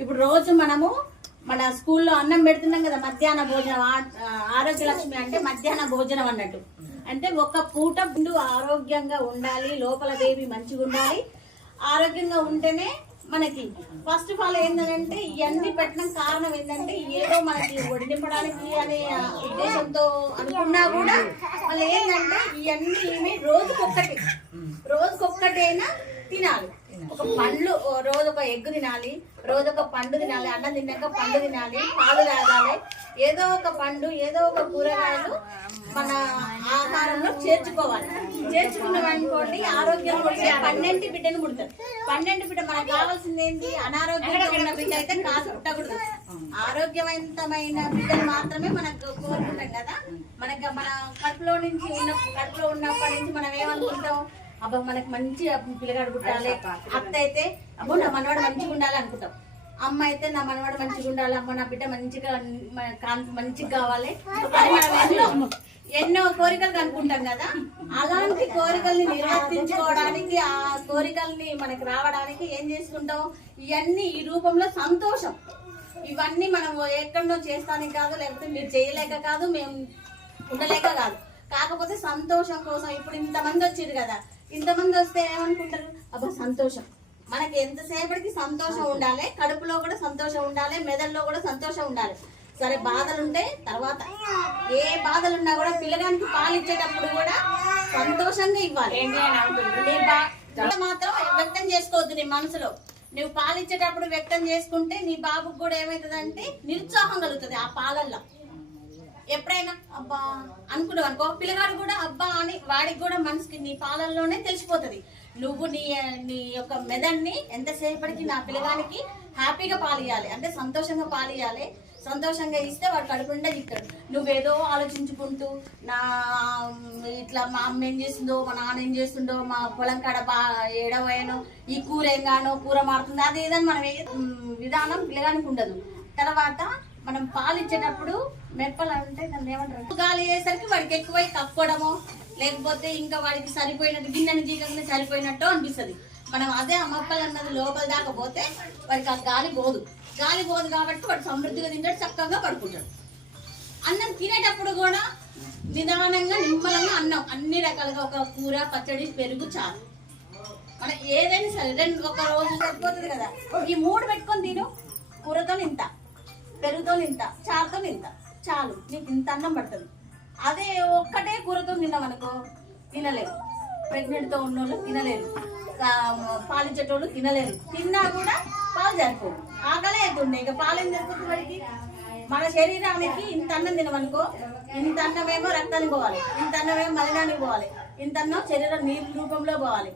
ఇప్పుడు రోజు మనము మన స్కూల్లో అన్నం పెడుతున్నాం కదా మధ్యాహ్న భోజనం. ఆరోగ్య లక్ష్మి అంటే మధ్యాహ్న భోజనం అన్నట్టు. అంటే ఒక పూట ముందు ఆరోగ్యంగా ఉండాలి లోపల దేవి మంచిగా ఉండాలి. ఆరోగ్యంగా ఉంటేనే మనకి ఫస్ట్ ఆఫ్ ఆల్ ఏంటంటే ఇవన్నీ పెట్టడం కారణం ఏంటంటే ఏదో మనకి ఒడినింపడానికి అనే ఉద్దేశంతో అనుకున్నా కూడా మళ్ళీ ఏంటంటే ఇవన్నీ రోజుకొక్కటి. రోజుకొక్కటైనా తినాలి. ఒక పండ్లు రోజు ఒక ఎగ్ తినాలి రోజు ఒక పండు తినాలి అన్నం తిన్నాక పండు తినాలి పాలు తాగాలి. ఏదో ఒక పండు ఏదో ఒక కూరగాయలు మన ఆహారంలో చేర్చుకోవాలి. చేర్చుకున్నామనుకోండి ఆరోగ్యం కూడా పన్నెంటి బిడ్డను పుడతారు. పన్నెండు బిడ్డ మనకు కావాల్సింది ఏంటి? అనారోగ్యంగా ఉన్న బిడ్డ అయితే కాసు పుట్టకూడదు. ఆరోగ్యవంతమైన బిడ్డను మాత్రమే మనకు కోరుకుంటాం కదా. మనకి మన కడుపులో నుంచి ఉన్న కడుపులో ఉన్నప్పటి నుంచి మనం ఏమనుకుంటాం? అబ్బా మనకి మంచి పిల్లగాడు పుట్టాలి. అత్త అయితే అబ్బో నా మనవాడు మంచిగా ఉండాలి అనుకుంటాం. అమ్మ అయితే నా మనవాడు మంచిగా ఉండాలి అమ్మ నా బిడ్డ మంచిగా మంచిగా కావాలి. ఎన్నో కోరికలు అనుకుంటాం కదా. అలాంటి కోరికల్ని నిర్వర్తించుకోవడానికి ఆ కోరికల్ని మనకి రావడానికి ఏం చేసుకుంటాం? ఇవన్నీ ఈ రూపంలో సంతోషం. ఇవన్నీ మనం ఎక్కడో చేస్తానికి కాదు లేకపోతే మీరు చేయలేక కాదు మేము ఉండలేక కాదు. కాకపోతే సంతోషం కోసం ఇప్పుడు ఇంతమంది వచ్చారు కదా. ఇంతమంది వస్తే ఏమనుకుంటారు? అబ్బా సంతోషం. మనకి ఎంతసేపటికి సంతోషం ఉండాలి? కడుపులో కూడా సంతోషం ఉండాలి మెదడులో కూడా సంతోషం ఉండాలి. సరే బాధలు ఉంటే తర్వాత. ఏ బాధలు ఉన్నా కూడా పిల్లగానికి పాలు ఇచ్చేటప్పుడు కూడా సంతోషంగా ఇవ్వాలి. మాత్రం వ్యక్తం చేసుకోవద్దు నీ మనసులో. నువ్వు పాలు ఇచ్చేటప్పుడు వ్యక్తం చేసుకుంటే నీ బాబుకు కూడా ఏమవుతుందంటే నిరుత్సాహం కలుగుతుంది ఆ పాలల్లో. ఎప్పుడైనా అబ్బా అనుకున్నావు అనుకో పిల్లగాడు కూడా అబ్బా అని వాడికి కూడా మనసుకి నీ పాలల్లోనే తెలిసిపోతుంది. నువ్వు నీ నీ యొక్క మెదడ్ని ఎంతసేపటికి నా పిల్లగానికి హ్యాపీగా పాలియాలి అంటే సంతోషంగా పాలియాలి సంతోషంగా ఇస్తే వాడు కడుపు నిండా ఇస్తాడు నువ్వేదో ఆలోచించుకుంటూ నా ఇట్లా మా అమ్మ ఏం చేస్తుందో మా నాన్న ఏం చేస్తుండో మా పొలం కాడ బా ఏడవయను ఈ కూర ఏం కానో కూర మారుతుందో అది ఏదని మనం ఏ- విధానం పిల్లగానికి ఉండదు. తర్వాత మనం పాలిచ్చేటప్పుడు మిరపలు అంటే దాన్ని ఏమంటారు? గాలి వేసరికి వాడికి ఎక్కువై కక్కోవడము లేకపోతే ఇంకా వాడికి సరిపోయినట్టు గిన్నెని జీకంగా సరిపోయినట్టు అనిపిస్తుంది. మనం అదే ఆ మొక్కలు అన్నది లోపల దాకా పోతే వాడికి ఆ గాలి పోదు. గాలి పోదు కాబట్టి వాడు సమృద్ధిగా తింటాడు చక్కగా పడుకుంటాడు. అన్నం తినేటప్పుడు కూడా నిదానంగా నిమ్మలంగా అన్నం అన్ని రకాలుగా ఒక కూర పచ్చడి పెరుగు చారు మనం ఏదైనా సరే రెండు ఒక రోజు సరిపోతుంది కదా. ఈ మూడు పెట్టుకొని తిను కూరతో ఇంత. పెరుగుతో ఇంత చారుతో ఇంత చాలు నీకు ఇంత అన్నం పడుతుంది. అదే ఒక్కటే కూరతో తిన్నామనుకో తినలేరు ప్రెగ్నెంట్తో ఉన్నోళ్ళు తినలేరు. పాలించేటోళ్ళు తినలేరు. తిన్నా కూడా పాలు సరిపోవు. ఆకలే అవుతుండే ఇక పాలు ఏం సరిపోతుంది వాడికి? మన శరీరానికి ఇంత అన్నం తినమనుకో ఇంత అన్నమేమో రక్తానికి పోవాలి. ఇంత అన్నమేమో మలినానికి పోవాలి. ఇంత అన్నం శరీరం నీరు రూపంలో పోవాలి.